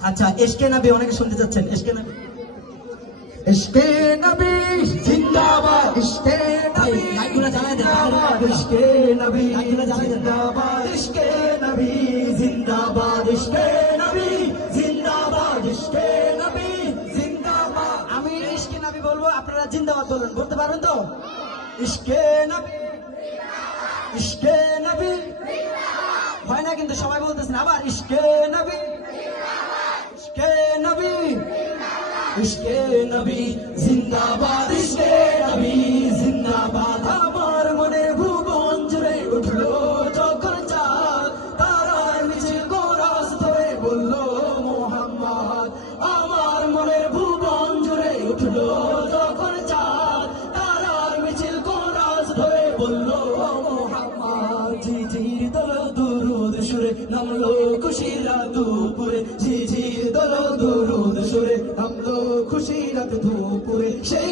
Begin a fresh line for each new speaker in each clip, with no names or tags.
আচ্ছা এসকে নাবি অনেকে শুনতে চাচ্ছেন এসকে নাবি
ইশকে নবী জিন্দাবাদ ইশকে নবী
লাইটগুলো জ্বালায়
জিন্দাবাদ ইশকে নবী
লাইটগুলো জ্বালায়।
জিন্দাবাদ ইশকে নবী জিন্দাবাদ ইশকে নবী জিন্দাবাদ ইশকে নবী জিন্দাবাদ
আমি ইসকে নাবি বলব আপনারা জিন্দাবাদ বলুন বলতে পারবেন তো
ইশকে নবী ইশকে নবী
হয় না কিন্তু সবাই বলতেছেন আবার ইসকে
ইশকে নবী ইশকে নবী, জিন্দাবাদ ইশকে নবী, জিন্দাবাদ আমার মনে ভুবন জুড়ে উঠল যখন চাঁদ। তারার নিচে গোরাস ধরে বলল, মোহাম্মদ, আমার মনের ভুবন জুড়ে উঠল যখন চাঁদ। তারার মিছিল গোরাস ধরে বলল, মোহাম্মদ, ঝিঝির দল দুরুদ সুরে নামলো খুশিরা দুপুরে। ঝিঝির দল দুরুদ সুরে নামলো খুশিরা দুপুরে সেই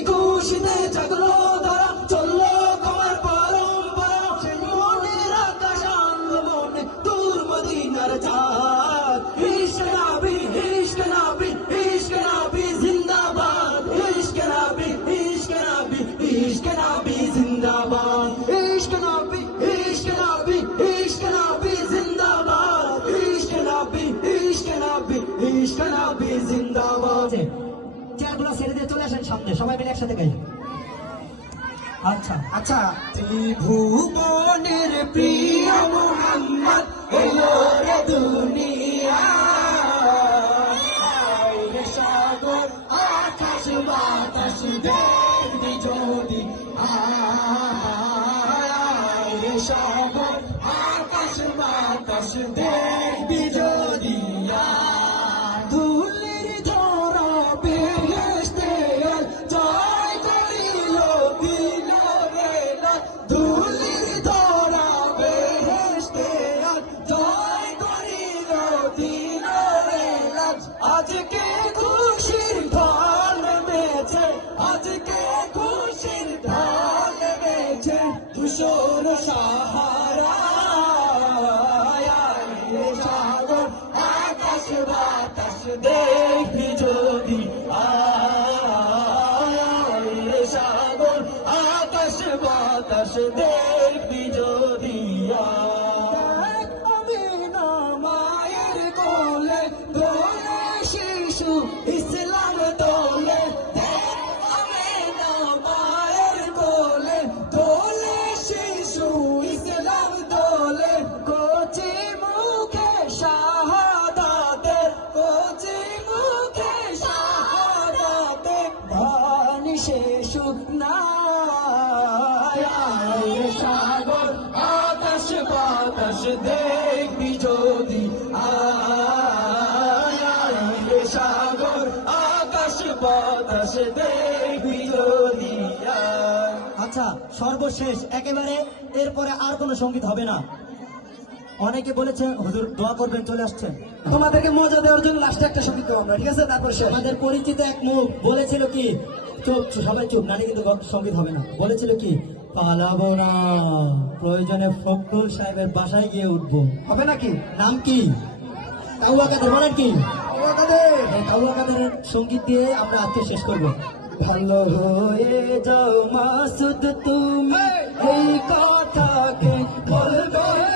চলে আসেন সামনে সবাই মিলে একসাথে গাই আচ্ছা
আচ্ছা ত্রিভুবনের প্রিয় মোহাম্মদ সাগর আকাশ বাতাস দিল বেলা আজকে খুশির ঢল নেমেছে আজকে খুশির ঢল নেমেছে ধূসর সাহারা। সাগর, আকাশ বাতাস দেখবি যদি। সাগর, আকাশ বাতাস দেখবি শিশু ইসলাম দোলে আমি না মায়ের কোলে দোলে শিশু ইসলাম দোলে, কোচি মুখে শাহাদাতে কোচি মুখে শাহাদাতে ধানি শিশু নাই। সাগর আকাশ বাতাস দেখবি যদি বাতাস দেখবি যদি
আচ্ছা সর্বশেষ একেবারে এরপরে আর কোনো সংগীত হবে না। অনেকে বলেছে হুজুর দোয়া করবেন চলে আসছেন।
তোমাদেরকে মজা দেওয়ার জন্য লাস্টে একটা সংগীত দেবো আমরা ঠিক আছে? তারপর
আমাদের পরিচিত এক মুখ বলেছিল কি চুপ চুপ, সবাই চুপ নারী কিন্তু সংগীত হবে না। বলেছিল কি পালাবো না প্রয়োজনে ফখরুল সাহেবের বাসায় গিয়ে উঠবো।
হবে নাকি?
নাম কি? কাউয়া কাদের বলেন কি? কাউয়া কাদের সংগীত দিয়ে আমরা আজকে শেষ করব।
ভালো হয়ে যাও মাসুদ তুমি এই কথাকে বলবে।